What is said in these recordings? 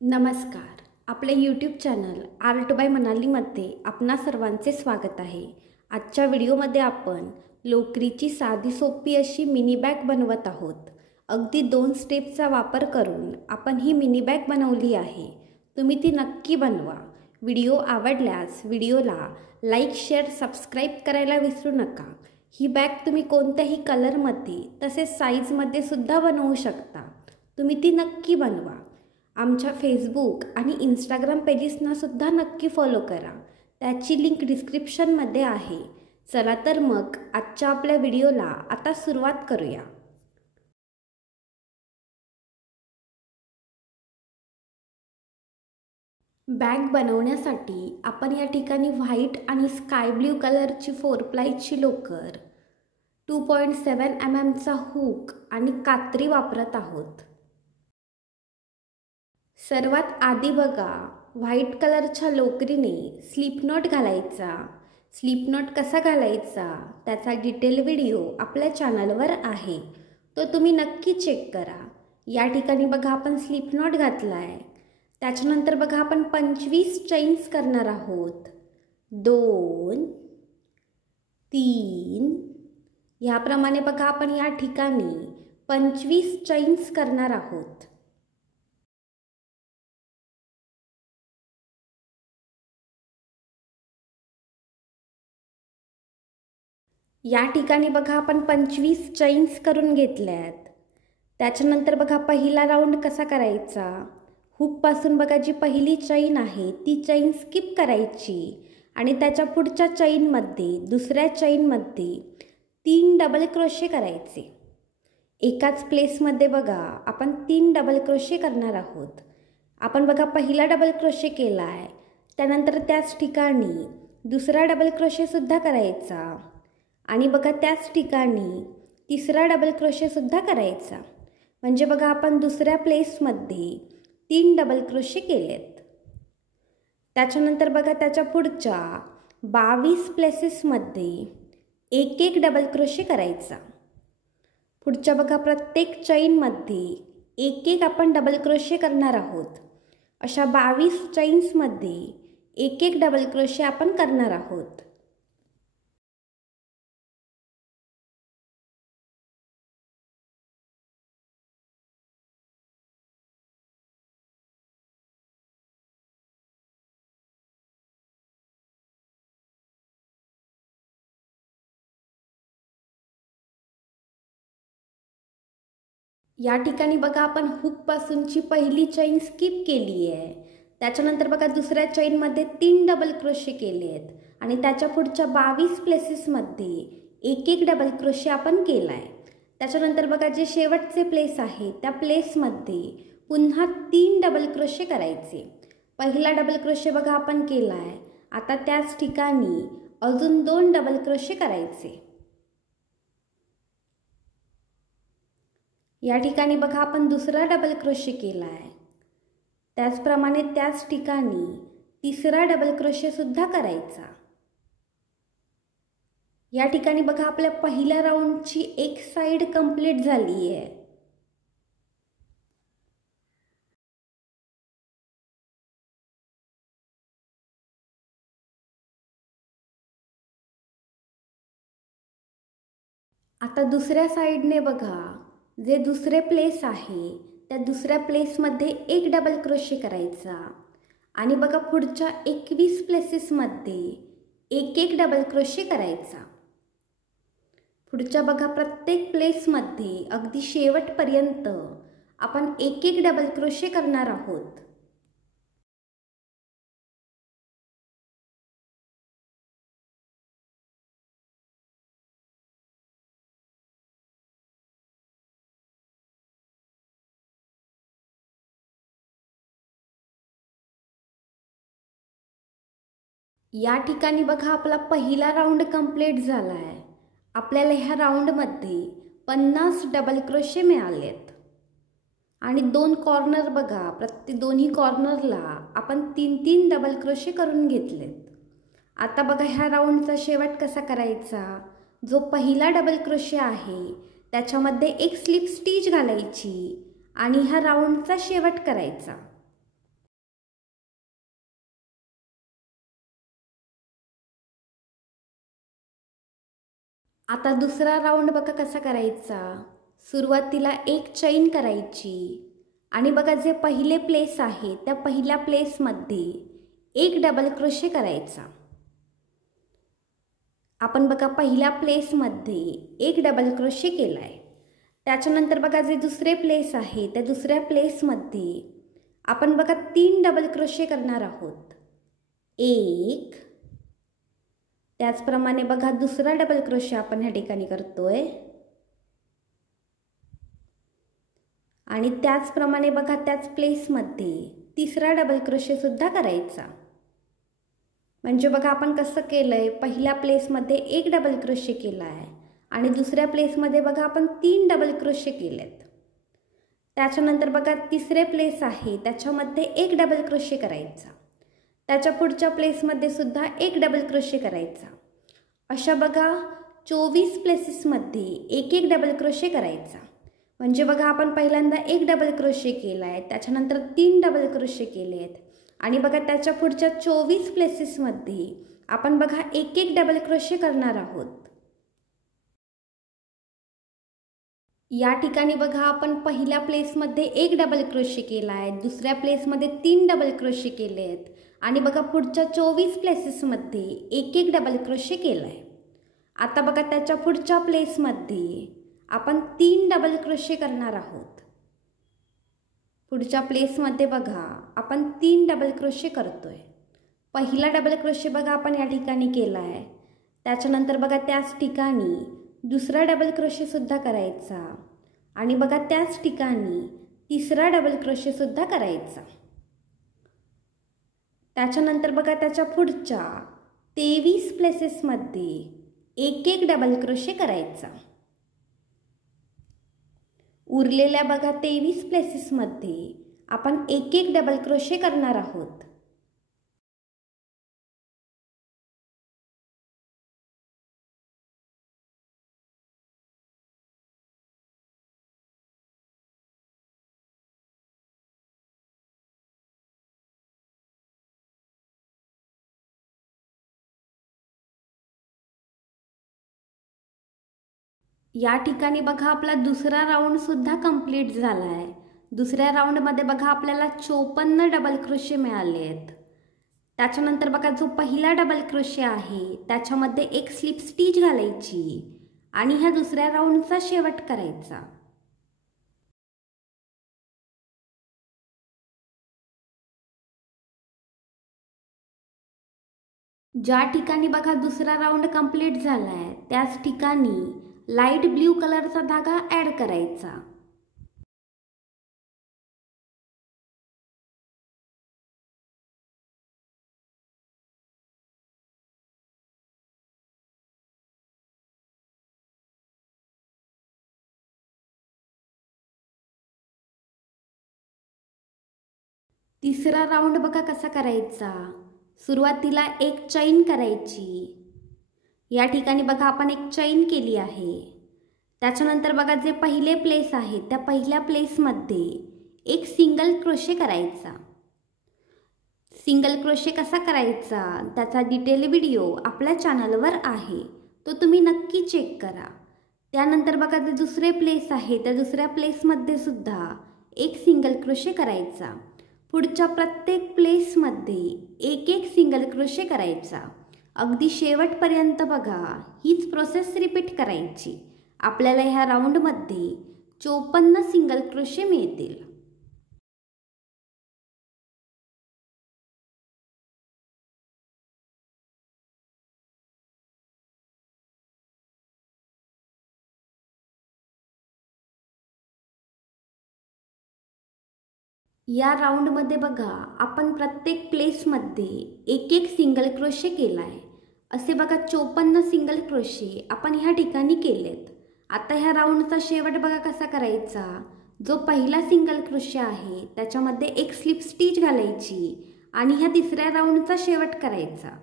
नमस्कार. आपल्या YouTube channel art bye मनालीमध्ये आपणा सर्वांचे स्वागत आहे. आजच्या व्हिडिओमध्ये आपण लोकरीची साधी सोपी अशी मिनी बॅग बनवत आहोत. अगदी 2 स्टेपचा वापर करून आपण ही मिनी बॅग बनवली आहे. तुम्ही ती नक्की बनवा. व्हिडिओ आवडल्यास व्हिडिओला लाईक, शेअर, सबस्क्राईब करायला विसरू नका. ही बॅग तुम्ही कोणत्याही कलरमध्ये तसेच साईजमध्ये सुद्धा बनवू शकता. तुम्ही ती नक्की बनवा. आमच्या फेसबुक आणि इंस्टाग्राम पेजेसना सुद्धा नक्की फॉलो करा. त्याची लिंक डिस्क्रिप्शनमध्ये आहे. चला तर मग आजच्या आपल्या व्हिडिओला आता सुरुवात करूया. बॅग बनवण्यासाठी आपण या ठिकाणी व्हाईट आणि स्काय ब्ल्यू कलरची 4 प्लायची लोकर, 2.7 mm चा हुक आणि कात्री वापरत आहोत. सर्वात आधी बघा, व्हाईट कलरच्या लोकरीने स्लिप नॉट घालायचा. स्लिप नॉट कसा घालायचा त्याचा डिटेल व्हिडिओ आपल्या चॅनलवर आहे, तो तुम्ही नक्की चेक करा. या ठिकाणी बघा आपण स्लिप नॉट घातला आहे. त्याच्यानंतर बघा आपण 25 चैन्स करणार आहोत. 2 3 याप्रमाणे बघा आपण या ठिकाणी 25 चैन्स करणार आहोत. या ठिकाणी बघा आपण 25 चैन्स करून घेतल्यात. त्याच्यानंतर बघा पहिला राऊंड कसा करायचा. हुकपासून बघा जी पहिली चैन आहे ती चैन स्किप करायची आणि त्याच्या पुढच्या चैनमध्ये दुसऱ्या चैनमध्ये 3 डबल क्रोशे करायचे. एकाच प्लेसमध्ये बघा आपण 3 डबल क्रोशे करणार आहोत. आपण बघा पहिला डबल क्रोशे केला आहे, त्यानंतर त्याच ठिकाणी दुसरा डबल क्रोशेसुद्धा करायचा आणि बघा त्याच ठिकाणी तिसरा डबल क्रोशेसुद्धा करायचा. म्हणजे बघा आपण दुसऱ्या प्लेसमध्ये 3 डबल क्रोशे केलेत. त्याच्यानंतर बघा त्याच्या पुढच्या 22 प्लेसेसमध्ये एक एक डबल क्रोशे करायचा. पुढच्या बघा प्रत्येक चैनमध्ये एक एक आपण डबल क्रोशे करणार आहोत. अशा 22 चैन्समध्ये एक एक डबल क्रोशे आपण करणार आहोत. या ठिकाणी बघा आपण हुकपासूनची पहिली चैन स्किप केली आहे. त्याच्यानंतर बघा दुसऱ्या चैनमध्ये 3 डबल क्रोशे केले आहेत आणि त्याच्या पुढच्या 22 प्लेसेसमध्ये एक एक डबल क्रोशे आपण केला आहे. त्याच्यानंतर बघा जे शेवटचे प्लेस आहे त्या प्लेसमध्ये पुन्हा 3 डबल क्रोशे करायचे. पहिला डबल क्रोशे बघा आपण केला आहे. आता त्याच ठिकाणी अजून 2 डबल क्रोशे करायचे. या ठिकाणी बघा आपण दुसरा डबल क्रोशे केला आहे. त्याचप्रमाणे त्याच ठिकाणी तिसरा डबल क्रोशे सुद्धा करायचा. या ठिकाणी बघा आपल्या पहिल्या राऊंडची एक साइड कंप्लीट झाली आहे. आता दुसऱ्या साइडने बघा जे दुसरे प्लेस आहे त्या दुसऱ्या प्लेसमध्ये एक डबल क्रोशे करायचा आणि बघा पुढच्या 21 प्लेसेसमध्ये एक एक डबल क्रोशे करायचा. पुढच्या बघा प्रत्येक प्लेसमध्ये अगदी शेवटपर्यंत आपण एक एक डबल क्रोशे करणार आहोत. या ठिकाणी बघा आपला पहिला राऊंड कंप्लीट झाला आहे. आपल्याला ह्या राऊंडमध्ये 50 डबल क्रोशे मिळालेत आणि 2 कॉर्नर बघा दोन्ही कॉर्नरला आपण 3-3 डबल क्रोशे करून घेतलेत. आता बघा ह्या राऊंडचा शेवट कसा करायचा. जो पहिला डबल क्रोशे आहे त्याच्यामध्ये एक स्लिप स्टिच घालायची आणि ह्या राऊंडचा शेवट करायचा. आता दुसरा राऊंड बघा कसा करायचा. सुरुवातीला एक चैन करायची आणि बघा जे पहिले प्लेस आहे त्या पहिल्या प्लेसमध्ये एक डबल क्रोशे करायचा. आपण बघा पहिल्या प्लेसमध्ये एक डबल क्रोशे केला आहे. त्याच्यानंतर बघा जे दुसरे प्लेस आहे त्या दुसऱ्या प्लेसमध्ये आपण बघा 3 डबल क्रोशे करणार आहोत. एक, त्याचप्रमाणे बघा दुसरा डबल क्रोशे आपण ह्या ठिकाणी करतोय आणि त्याचप्रमाणे बघा त्याच प्लेसमध्ये तिसरा डबल क्रोशे सुद्धा करायचा. म्हणजे बघा आपण कसं केलंय, पहिल्या प्लेसमध्ये एक डबल क्रोशे केला आहे आणि दुसऱ्या प्लेसमध्ये बघा आपण 3 डबल क्रोशे केलेत. त्याच्यानंतर बघा तिसरे प्लेस आहे त्याच्यामध्ये एक डबल क्रोशे करायचा. त्याच्या पुढच्या प्लेसमध्ये सुद्धा एक डबल क्रोशे करायचा. अशा बघा 24 प्लेसेसमध्ये एक एक डबल क्रोशे करायचा. म्हणजे बघा आपण पहिल्यांदा एक डबल क्रोशे केला आहे, त्याच्यानंतर 3 डबल क्रोशे केले आहेत आणि बघा त्याच्या पुढच्या 24 प्लेसेसमध्ये आपण बघा एक एक डबल क्रोशे करणार आहोत. या ठिकाणी बघा आपण पहिल्या प्लेसमध्ये एक डबल क्रोशे केला आहे, दुसऱ्या प्लेसमध्ये 3 डबल क्रोशे केले आहेत आणि बघा पुढच्या 24 प्लेसेसमध्ये एक एक डबल क्रोशे केला आहे. आता बघा त्याच्या पुढच्या प्लेसमध्ये आपण 3 डबल क्रोशे करणार आहोत. पुढच्या प्लेसमध्ये बघा आपण 3 डबल क्रोशे करतोय. पहिला डबल क्रोशे बघा आपण या ठिकाणी केला आहे. त्याच्यानंतर बघा त्याच ठिकाणी दुसरा डबल क्रोशे सुद्धा करायचा आणि बघा त्याच ठिकाणी तिसरा डबल क्रोशे सुद्धा करायचा. त्याच्यानंतर बघा त्याच्या पुढच्या 23 प्लेसेसमध्ये एक एक डबल क्रोशे करायचा. उरलेल्या बघा 23 प्लेसेसमध्ये आपण एक एक डबल क्रोशे करणार आहोत. या ठिकाणी बघा आपला दुसरा राऊंड सुद्धा कंप्लीट झाला आहे. दुसऱ्या राऊंडमध्ये बघा आपल्याला 54 डबल क्रोशे मिळाले आहेत. त्याच्यानंतर बघा जो पहिला डबल क्रोशे आहे त्याच्यामध्ये एक स्लिप स्टिच घालायची आणि ह्या दुसऱ्या राऊंडचा शेवट करायचा. ज्या ठिकाणी बघा दुसरा राऊंड कंप्लीट झाला आहे त्याच ठिकाणी लाईट ब्ल्यू कलरचा धागा ॲड करायचा. तिसरा राऊंड बघा कसा करायचा. सुरुवातीला एक चैन करायची. या ठिकाणी बघा आपण एक चैन केली आहे. त्याच्यानंतर बघा जे पहिले प्लेस आहे त्या पहिल्या प्लेसमध्ये एक सिंगल क्रोशे करायचा. सिंगल क्रोशे कसा करायचा त्याचा डिटेल व्हिडिओ आपल्या चॅनलवर आहे, तो तुम्ही नक्की चेक करा. त्यानंतर बघा जे दुसरे प्लेस आहे त्या दुसऱ्या प्लेसमध्ये सुद्धा एक सिंगल क्रोशे करायचा. पुढच्या प्रत्येक प्लेसमध्ये एक एक सिंगल क्रोशे करायचा. अगदी शेवटपर्यंत बघा हीच प्रोसेस रिपीट करायची. आपल्याला ह्या राऊंडमध्ये 54 सिंगल क्रोशे मिळतील. या राऊंडमध्ये बघा आपण प्रत्येक प्लेसमध्ये एक एक सिंगल क्रोशे केला आहे. असे बघा 54 सिंगल क्रोशे आपण ह्या ठिकाणी केलेत. आता ह्या राऊंडचा शेवट बघा कसा करायचा. जो पहिला सिंगल क्रोशे आहे त्याच्यामध्ये एक स्लिप स्टिच घालायची आणि ह्या तिसऱ्या राऊंडचा शेवट करायचा.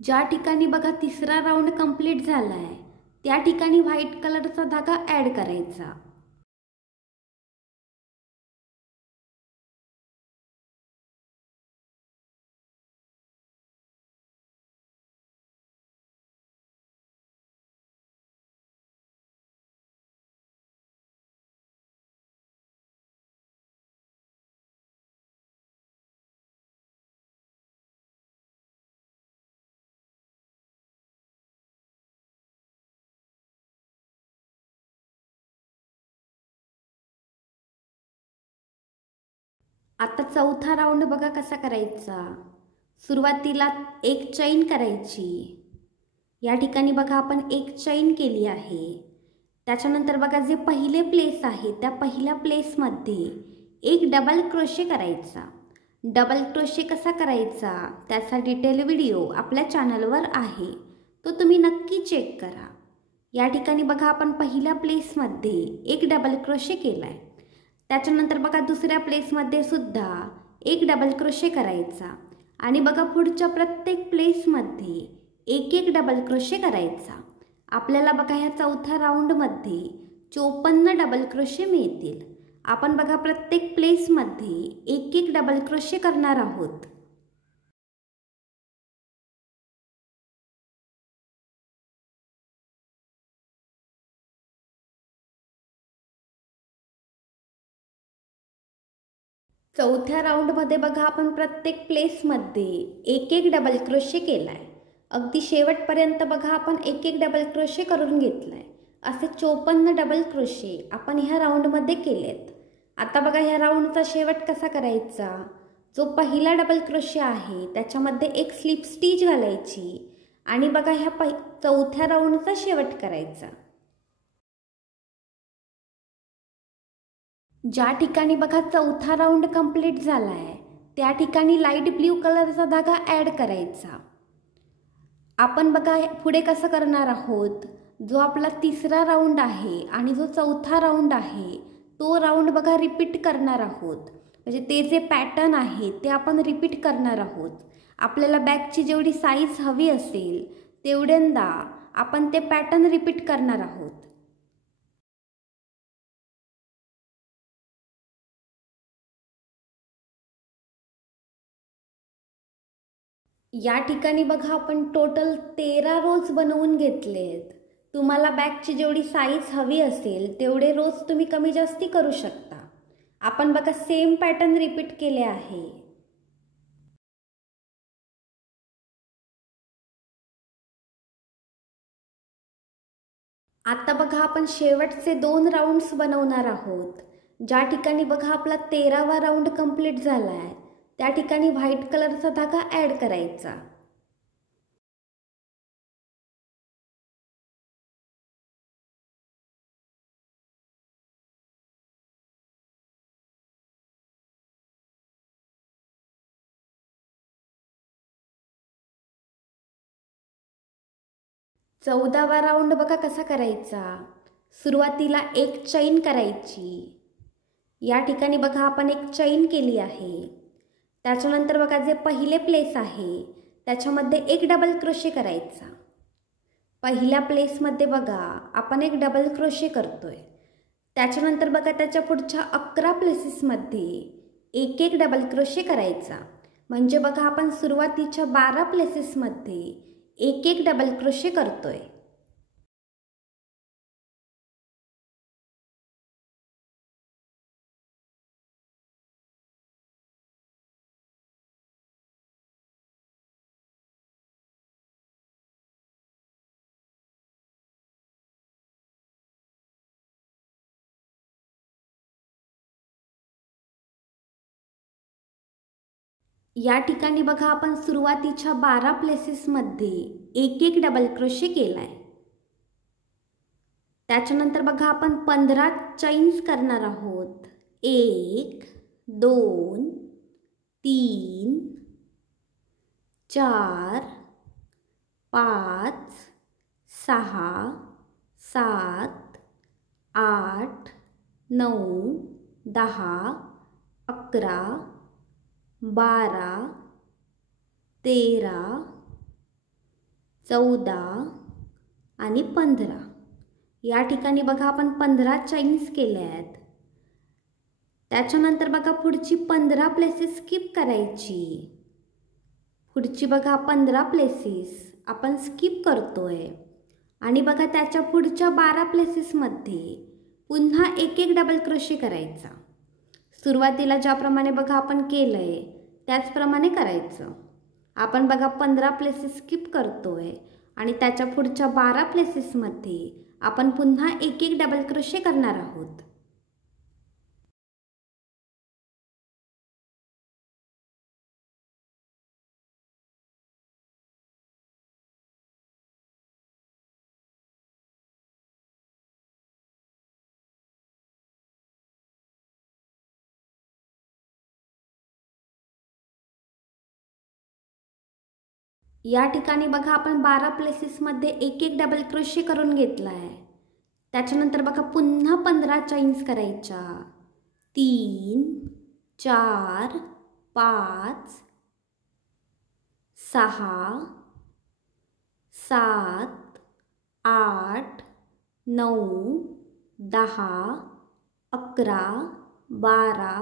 ज्या ठिकाणी बघा तिसरा राऊंड कंप्लीट झाला आहे त्या ठिकाणी व्हाईट कलरचा धागा ॲड करायचा. आता चौथा राऊंड बघा कसा करायचा। सुरुवातीला एक चैन करायची। या ठिकाणी बघा आपण एक चैन केली आहे। त्याच्यानंतर बघा जे पहिले प्लेस आहे त्या पहिल्या प्लेसमध्ये एक डबल क्रोशे करायचा। डबल क्रोशे कसा करायचा त्याचा डिटेल व्हिडिओ आपल्या चॅनलवर आहे, तो तुम्ही नक्की चेक करा। या ठिकाणी बघा आपण पहिल्या प्लेसमध्ये एक डबल क्रोशे केलाय। त्याच्यानंतर बघा दुसऱ्या प्लेसमध्ये सुद्धा एक डबल क्रोशे करायचा आणि बघा पुढच्या प्रत्येक प्लेसमध्ये एक एक डबल क्रोशे करायचा। आपल्याला बघा ह्या चौथ्या राऊंडमध्ये 54 डबल क्रोशे मिळतील। आपण बघा प्रत्येक प्लेसमध्ये एक एक डबल क्रोशे करणार आहोत। चौथ्या राऊंडमध्ये बघा आपण प्रत्येक प्लेसमध्ये एक एक डबल क्रोशे केलाय। अगदी शेवटपर्यंत बघा आपण एक एक डबल क्रोशे करून घेतलाय। असे 54 डबल क्रोशे आपण ह्या राऊंडमध्ये केलेत। आता बघा ह्या राऊंडचा शेवट कसा करायचा। जो पहिला डबल क्रोशे आहे त्याच्यामध्ये एक स्लिप स्टिच घालायची आणि बघा ह्या चौथ्या राऊंडचा शेवट करायचा। ज्या ठिकाणी बघा चौथा राऊंड कंप्लीट झालाय त्या ठिकाणी लाईट ब्ल्यू कलरचा धागा ॲड करायचा। आपण बघा पुढे कसं करणार आहोत। जो आपला तिसरा राऊंड आहे आणि जो चौथा राऊंड आहे तो राऊंड बघा रिपीट करणार आहोत। म्हणजे ते जे पॅटर्न आहे ते आपण रिपीट करणार आहोत। आपल्याला बॅगची जेवढी साईज हवी असेल तेवढ्यांदा आपण ते पॅटर्न रिपीट करणार आहोत। या ठिकाणी बघा आपण टोटल 13 रोज बनवून घेतलेत। तुम्हाला बॅगची जेवढी साईज हवी असेल तेवढे रोज तुम्ही कमी जास्ती करू शकता। आपण बघा सेम पॅटर्न रिपीट केले आहे। आता बघा आपण शेवटचे 2 राऊंड्स बनवणार आहोत। ज्या ठिकाणी बघा आपला 13वा राऊंड कंप्लीट झालाय त्या ठिकाणी व्हाईट कलरचा धागा ॲड करायचा। चौदावा राऊंड बघा कसा करायचा। सुरुवातीला एक चैन करायची। या ठिकाणी बघा आपण एक चैन केली आहे। त्याच्यानंतर बघा जे पहिले प्लेस आहे त्याच्यामध्ये एक डबल क्रोशे करायचा। पहिल्या प्लेसमध्ये बघा आपण एक डबल क्रोशे करतोय। त्याच्यानंतर बघा त्याच्या पुढच्या 11 प्लेसेसमध्ये एक एक डबल क्रोशे करायचा। म्हणजे बघा आपण सुरुवातीच्या 12 प्लेसेसमध्ये एक एक डबल क्रोशे करतोय। या ठिकाणी बघा आपण सुरुवातीच्या 12 प्लेसेसमध्ये एक एक डबल क्रोशे केलाय। त्याच्यानंतर बघा आपण 15 चैन्स करणार आहोत। 1 2 3 4 5 6 7 8 9 10 11 12 13 14 आणि 15। या ठिकाणी बघा आपण 15 चैन्स केल्या आहेत। त्याच्यानंतर बघा पुढची 15 प्लेसेस स्किप करायची। पुढची बघा 15 प्लेसेस आपण स्किप करतोय आणि बघा त्याच्या पुढच्या 12 प्लेसेसमध्ये पुन्हा एक एक डबल क्रोशे करायचा। सुरुवातीला ज्याप्रमाणे बघा आपण केलंय त्याचप्रमाणे करायचं। आपण बघा 15 प्लेसेस स्किप करतोय आणि त्याच्या पुढच्या 12 प्लेसेसमध्ये आपण पुन्हा एक एक डबल क्रोशे करणार आहोत। या ठिकाणी बघा आपण 12 प्लेसेसमध्ये एक एक डबल क्रोशे करून घेतला आहे. त्याच्यानंतर बघा पुन्हा 15 चैन्स करायच्या. 3 4 5 6 7 8 9 10 11 12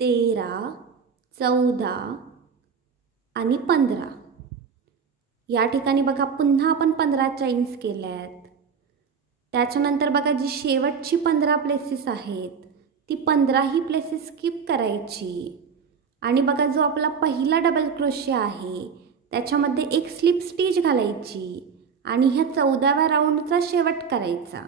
13 14 आणि 15. या ठिकाणी बघा पुन्हा आपण 15 चैन्स केल्या आहेत. त्याच्यानंतर बघा जी शेवटची 15 प्लेसेस आहेत ती 15ही प्लेसेस स्किप करायची आणि बघा जो आपला पहिला डबल क्रोशे आहे त्याच्यामध्ये एक स्लिप स्टिच घालायची आणि ह्या 14व्या राऊंडचा शेवट करायचा.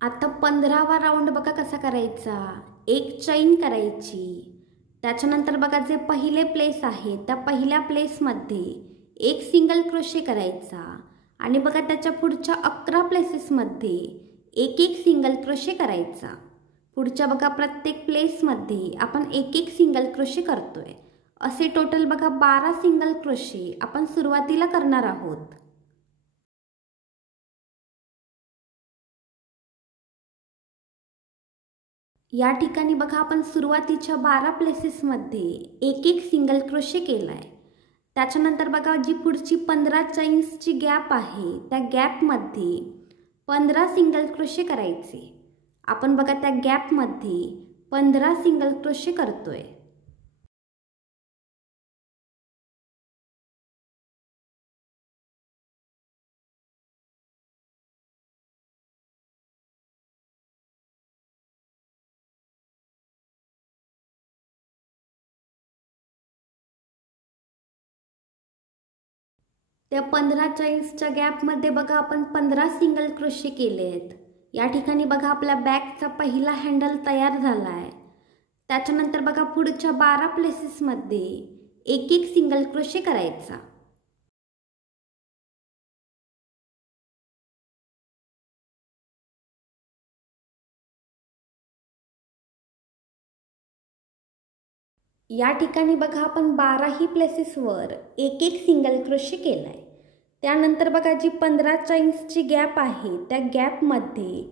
आता 15वा राऊंड बघा कसा करायचा. एक चैन करायची. त्याच्यानंतर बघा जे पहिले प्लेस आहे त्या पहिल्या प्लेसमध्ये एक सिंगल क्रोशे करायचा आणि बघा त्याच्या पुढच्या 11 प्लेसेसमध्ये एक एक सिंगल क्रोशे करायचा. पुढच्या बघा प्रत्येक प्लेसमध्ये आपण एक एक सिंगल क्रोशे करतोय. असे टोटल बघा 12 सिंगल क्रोशे आपण सुरुवातीला करणार आहोत. या ठिकाणी बघा आपण सुरुवातीच्या 12 प्लेसेसमध्ये एक एक सिंगल क्रोशे केला आहे. त्याच्यानंतर बघा जी पुढची 15 चैन्सची गॅप आहे त्या गॅपमध्ये 15 सिंगल क्रोशे करायचे. आपण बघा त्या गॅपमध्ये 15 सिंगल क्रोशे करतोय. त्या 15 चैन्सच्या गॅपमध्ये बघा आपण 15 सिंगल क्रोशे केले आहेत. या ठिकाणी बघा आपल्या बॅगचा पहिला हँडल तयार झाला आहे. त्याच्यानंतर बघा पुढच्या 12 प्लेसेसमध्ये एक एक सिंगल क्रोशे करायचा. या ठिकाणी बघा आपण 12ही प्लेसेसवर एक एक सिंगल क्रोशे केला आहे. त्यानंतर बघा जी 15 चैन्सची गॅप आहे त्या गॅपमध्ये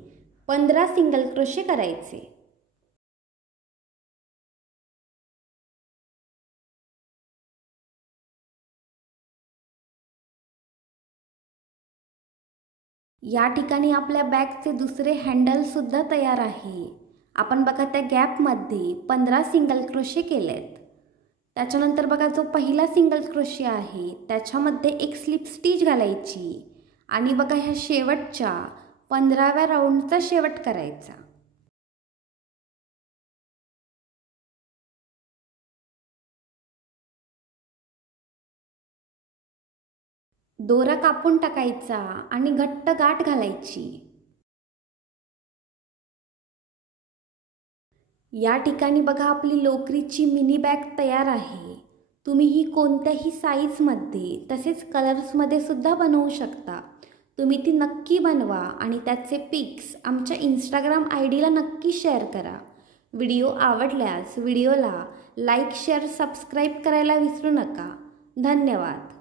15 सिंगल क्रोशे करायचे. या ठिकाणी आपल्या बॅगचे दुसरे हँडलसुद्धा तयार आहे. आपण बघा त्या गॅपमध्ये 15 सिंगल क्रोशे केलेत. त्याच्यानंतर बघा जो पहिला सिंगल क्रोशे आहे त्याच्यामध्ये एक स्लिप स्टिच घालायची आणि बघा ह्या शेवटच्या 15व्या राऊंडचा शेवट करायचा. दोरा कापून टाकायचा आणि घट्ट गाठ घालायची. या ठिकाणी बघा आपली लोकरीची मिनी बॅग तयार आहे. तुम्ही ही कोणत्याही साईजमध्ये तसेच कलर्समध्ये सुद्धा बनवू शकता. तुम्ही ती नक्की बनवा आणि त्याचे पिक्स आमच्या इंस्टाग्राम आयडीला नक्की शेअर करा. व्हिडिओ आवडल्यास व्हिडिओला लाईक शेअर सबस्क्राईब करायला विसरू नका. धन्यवाद.